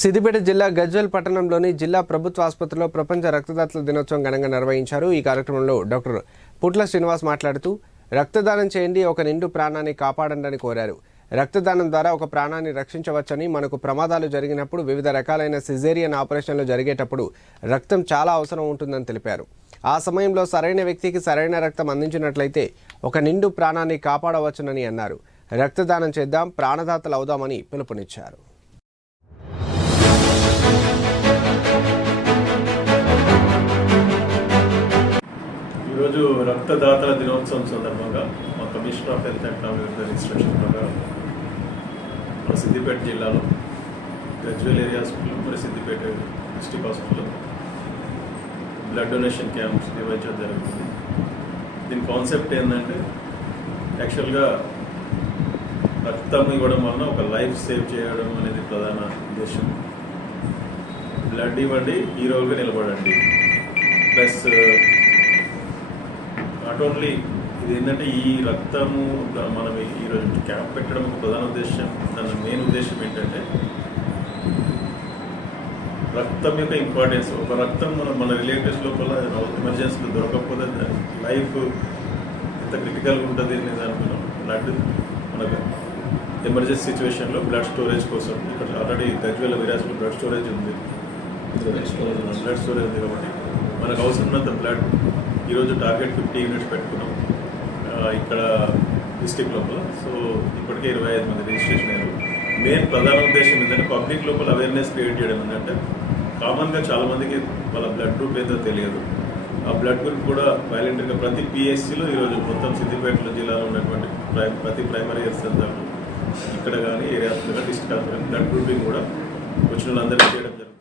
సిద్దిపేట జిల్లా గజ్వల్ పట్టణంలోని జిల్లా ప్రభుత్వ ఆసుపత్రిలో ప్రపంచ రక్తదాతల దినోత్సవం ఘనంగా నిర్వహించారు. ఈ కార్యక్రమంలో డాక్టర్ పుట్ల శ్రీనివాస్ మాట్లాడుతూ రక్తదానం చేయండి ఒక నిండు ప్రాణాన్ని కాపాడండి అని కోరారు. రక్తదానం ద్వారా ఒక ప్రాణాన్ని రక్షించవచ్చని మనకు ప్రమాదాలు జరిగినప్పుడు వివిధ రకాలైన సిజేరియన్ ఆపరేషన్లు జరిగేటప్పుడు రక్తం చాలా అవసరం ఉంటుందని తెలిపారు. ఆ సమయంలో సరైన వ్యక్తికి సరైన రక్తం అందించినట్లయితే ఒక నిండు ప్రాణాన్ని కాపాడవచ్చునని అన్నారు. రక్తదానం చేద్దాం ప్రాణదాతలు అవుదామని పిలుపునిచ్చారు. ఈరోజు రక్తదాతల దినోత్సవం సందర్భంగా మా commissioner of health and family instruction ప్రకారం మన సిద్దిపేట జిల్లాలో గజ్వేల్ ఏరియా హాస్పిటల్ మరి Siddipet district hospital blood donation camps నిర్వహించడం జరుగుతుంది. దీని కాన్సెప్ట్ ఏంటంటే యాక్చువల్గా రక్తం ఇవ్వడం వలన ఒక లైఫ్ సేవ్ చేయడం అనేది ప్రధాన ఉద్దేశం. బ్లడ్ ఇవ్వండి హీరోగా నిలబడండి. ప్లస్ నాట్ ఓన్లీ ఇది ఏంటంటే ఈ రక్తము మనం ఈరోజు క్యాంప్ పెట్టడం ఒక ప్రధాన ఉద్దేశం దాని మెయిన్ ఉద్దేశం ఏంటంటే రక్తం యొక్క ఇంపార్టెన్స్ ఒక రక్తం మనం మన రిలేటివ్స్ లోపల ఎమర్జెన్సీలో దొరకకపోతే లైఫ్ ఎంత క్రిటికల్గా ఉంటుంది అనేది అనుకున్నాం. బ్లడ్ మనకు ఎమర్జెన్సీ సిచ్యువేషన్లో బ్లడ్ స్టోరేజ్ కోసం ఇక్కడ ఆల్రెడీ గజ్వేల్ విరాజ్లో బ్లడ్ స్టోరేజ్ ఉంది. బ్లడ్ స్టోరేజ్ బ్లడ్ స్టోరేజ్ ఉంది కాబట్టి మనకు అవసరమైనంత బ్లడ్ ఈరోజు టార్గెట్ ఫిఫ్టీ యూనిట్స్ పెట్టుకున్నాం. ఇక్కడ డిస్టిక్ లోపల. సో ఇప్పటికే ఇరవై ఐదు మంది రిజిస్ట్రేషన్ అయ్యారు. మెయిన్ ప్రధాన ఉద్దేశం ఏంటంటే పబ్లిక్ లోపల అవేర్నెస్ క్రియేట్ చేయడం ఏంటంటే కామన్గా చాలామందికి వాళ్ళ బ్లడ్ గ్రూప్ ఏదో తెలియదు. ఆ బ్లడ్ గ్రూప్ కూడా వాలంటీర్గా ప్రతి పిఎస్సిలో ఈరోజు మొత్తం సిద్దిపేట జిల్లాలో ఉన్నటువంటి ప్రతి ప్రైమరీ హెల్త్ సెంటర్లు ఇక్కడ కానీ ఏరియాస్లో కానీ డిస్ట్రిక్ట్ హాస్పిటల్ బ్లడ్ గ్రూపింగ్ కూడా వచ్చిన వాళ్ళందరికీ చేయడం జరుగుతుంది